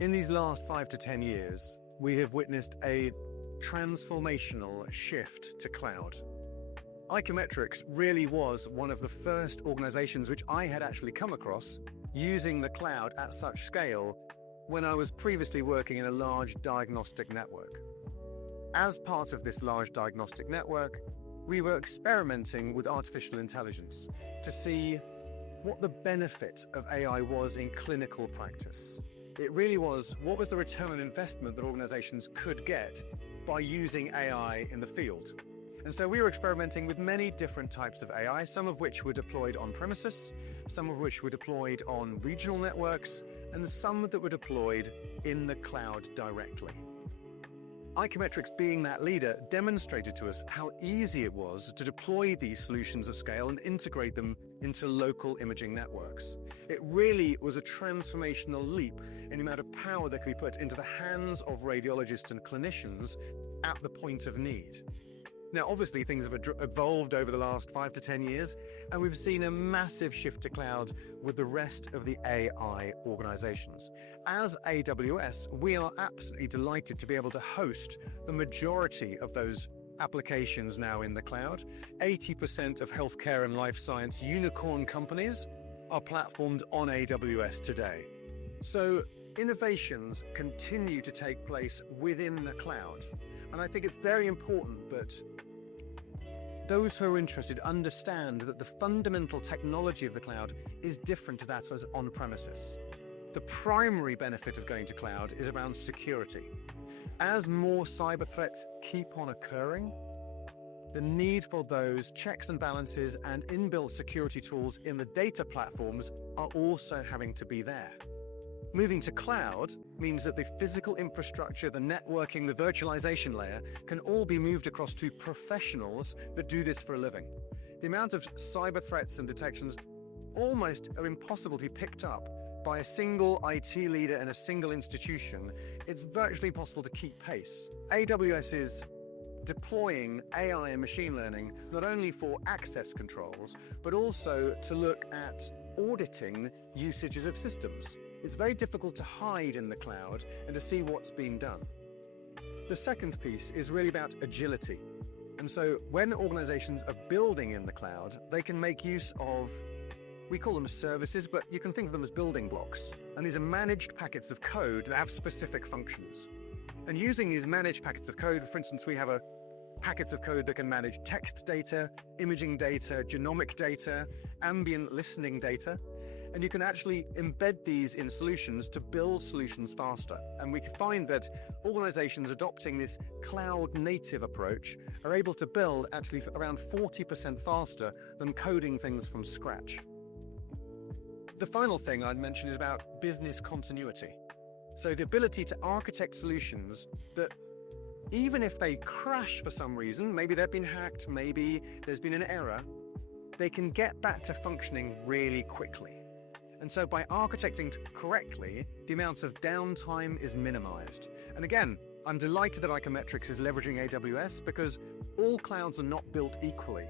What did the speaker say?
In these last 5 to 10 years, we have witnessed a transformational shift to cloud. Icometrix really was one of the first organizations which I had actually come across using the cloud at such scale when I was previously working in a large diagnostic network. As part of this large diagnostic network, we were experimenting with artificial intelligence to see what the benefit of AI was in clinical practice. It really was, what was the return on investment that organizations could get by using AI in the field? And so we were experimenting with many different types of AI, some of which were deployed on premises, some of which were deployed on regional networks, and some that were deployed in the cloud directly. Icometrix, being that leader, demonstrated to us how easy it was to deploy these solutions of scale and integrate them into local imaging networks. It really was a transformational leap in the amount of power that could be put into the hands of radiologists and clinicians at the point of need. Now, obviously, things have evolved over the last 5 to 10 years, and we've seen a massive shift to cloud with the rest of the AI organizations. As AWS, we are absolutely delighted to be able to host the majority of those applications now in the cloud. 80% of healthcare and life science unicorn companies are platformed on AWS today. So innovations continue to take place within the cloud. And I think it's very important that those who are interested understand that the fundamental technology of the cloud is different to that as on-premises. The primary benefit of going to cloud is around security. As more cyber threats keep on occurring, the need for those checks and balances and inbuilt security tools in the data platforms are also having to be there. Moving to cloud means that the physical infrastructure, the networking, the virtualization layer can all be moved across to professionals that do this for a living. The amount of cyber threats and detections almost are impossible to be picked up by a single IT leader in a single institution. It's virtually impossible to keep pace. AWS is deploying AI and machine learning not only for access controls, but also to look at auditing usages of systems. It's very difficult to hide in the cloud and to see what's being done. The second piece is really about agility. And so when organizations are building in the cloud, they can make use of, we call them services, but you can think of them as building blocks. And these are managed packets of code that have specific functions. And using these managed packets of code, for instance, we have packets of code that can manage text data, imaging data, genomic data, ambient listening data. And you can actually embed these in solutions to build solutions faster. And we can find that organizations adopting this cloud-native approach are able to build actually around 40% faster than coding things from scratch. The final thing I'd mention is about business continuity. So the ability to architect solutions that even if they crash for some reason, maybe they've been hacked, maybe there's been an error, they can get back to functioning really quickly. And so by architecting correctly, the amount of downtime is minimized. And again, I'm delighted that Icometrix is leveraging AWS because all clouds are not built equally.